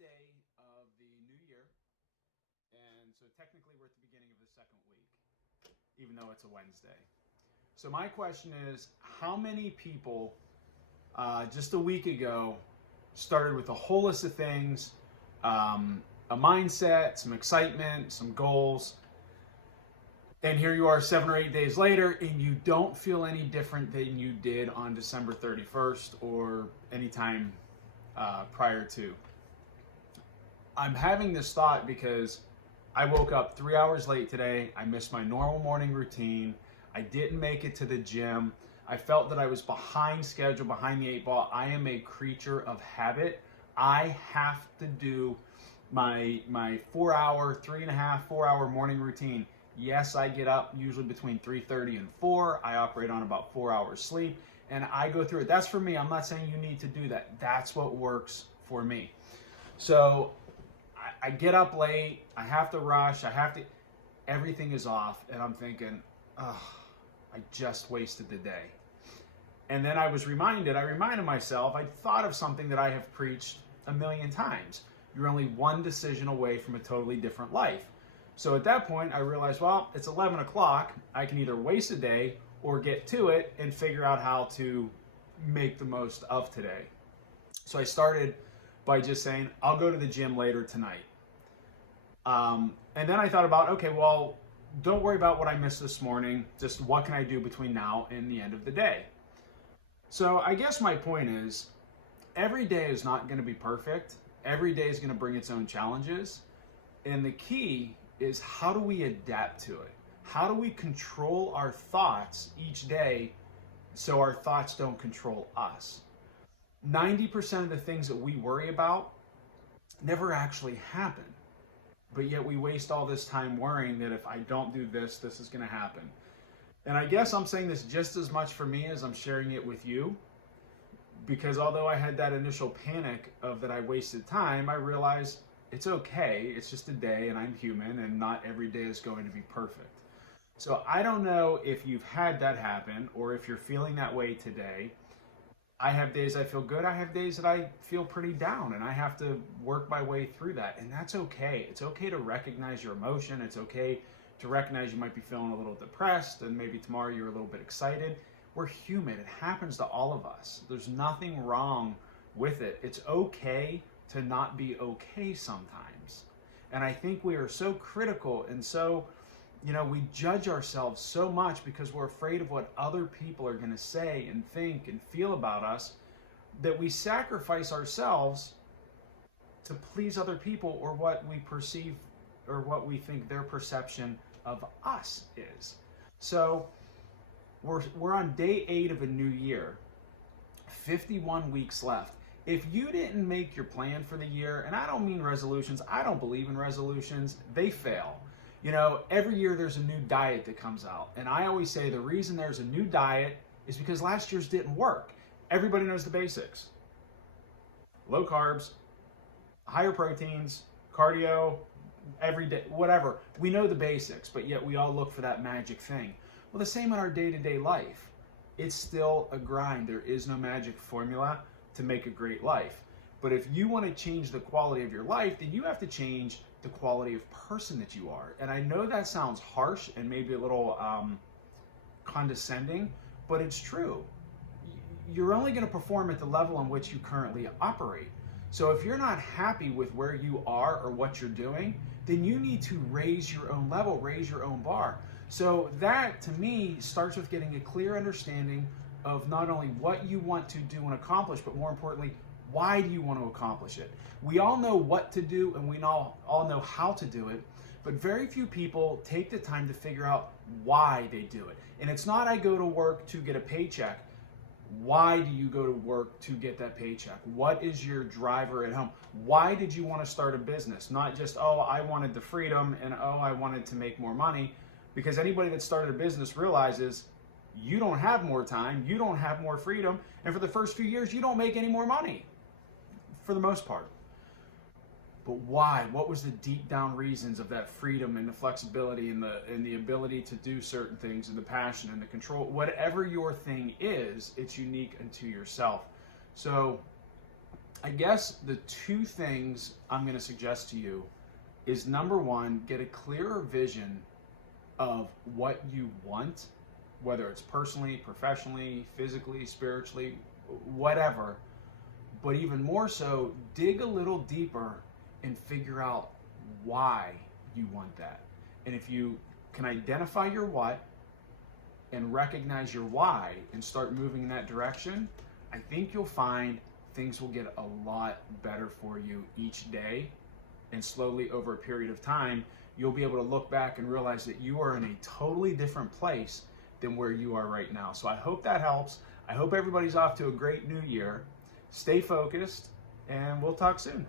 day of the new year, and so technically we're at the beginning of the second week, even though it's a Wednesday. So my question is, how many people just a week ago started with a whole list of things, a mindset, some excitement, some goals, and here you are 7 or 8 days later, and you don't feel any different than you did on December 31st or any time prior to. I'm having this thought because I woke up 3 hours late today. I missed my normal morning routine. I didn't make it to the gym. I felt that I was behind schedule, behind the eight ball. I am a creature of habit. I have to do my 4 hour, 3.5, 4 hour morning routine. Yes, I get up usually between 3:30 and 4. I operate on about 4 hours sleep, and I go through it. That's for me. I'm not saying you need to do that. That's what works for me. So I get up late. I have to rush. Everything is off, and I'm thinking, oh, I just wasted the day. And then I reminded myself, I thought of something that I have preached a million times. You're only one decision away from a totally different life. So at that point, I realized, well, it's 11 o'clock. I can either waste a day or get to it and figure out how to make the most of today. So I started by just saying, I'll go to the gym later tonight. And then I thought about, okay, well, don't worry about what I missed this morning. Just what can I do between now and the end of the day? So I guess my point is, every day is not going to be perfect. Every day is going to bring its own challenges. And the key is, how do we adapt to it? How do we control our thoughts each day so our thoughts don't control us? 90% of the things that we worry about never actually happen. But yet we waste all this time worrying that if I don't do this, this is going to happen. And I guess I'm saying this just as much for me as I'm sharing it with you. Because although I had that initial panic of that I wasted time, I realized it's okay. It's just a day and I'm human and not every day is going to be perfect. So I don't know if you've had that happen or if you're feeling that way today. I have days I feel good. I have days that I feel pretty down, and I have to work my way through that. And that's okay. It's okay to recognize your emotion. It's okay to recognize you might be feeling a little depressed and maybe tomorrow you're a little bit excited. We're human. It happens to all of us. There's nothing wrong with it. It's okay to not be okay sometimes. And I think we are so critical and so, we judge ourselves so much because we're afraid of what other people are going to say and think and feel about us, that we sacrifice ourselves to please other people or what we perceive or what we think their perception of us is. So we're on day 8 of a new year, 51 weeks left. If you didn't make your plan for the year, and I don't mean resolutions, I don't believe in resolutions, they fail. Every year there's a new diet that comes out. And I always say the reason there's a new diet is because last year's didn't work. Everybody knows the basics. Low carbs, higher proteins, cardio, every day, whatever. We know the basics, but yet we all look for that magic thing. Well, the same in our day-to-day life. It's still a grind. There is no magic formula to make a great life. But if you want to change the quality of your life, then you have to change the quality of person that you are. And I know that sounds harsh and maybe a little condescending, but it's true. You're only going to perform at the level in which you currently operate. So if you're not happy with where you are or what you're doing, then you need to raise your own level, raise your own bar. So that, to me, starts with getting a clear understanding of not only what you want to do and accomplish, but more importantly, why do you want to accomplish it? We all know what to do and we all know how to do it, but very few people take the time to figure out why they do it. And it's not, I go to work to get a paycheck. Why do you go to work to get that paycheck? What is your driver at home? Why did you want to start a business? Not just, oh, I wanted the freedom and oh, I wanted to make more money. Because anybody that started a business realizes you don't have more time, you don't have more freedom, and for the first few years, you don't make any more money, for the most part. But why? What was the deep down reasons of that freedom and the flexibility and the ability to do certain things and the passion and the control? Whatever your thing is, it's unique unto yourself. So I guess the two things I'm going to suggest to you is, number one, get a clearer vision of what you want, whether it's personally, professionally, physically, spiritually, whatever. But even more so, dig a little deeper and figure out why you want that. And if you can identify your what and recognize your why and start moving in that direction, I think you'll find things will get a lot better for you each day. And slowly over a period of time, you'll be able to look back and realize that you are in a totally different place than where you are right now. So I hope that helps. I hope everybody's off to a great new year. Stay focused, and we'll talk soon.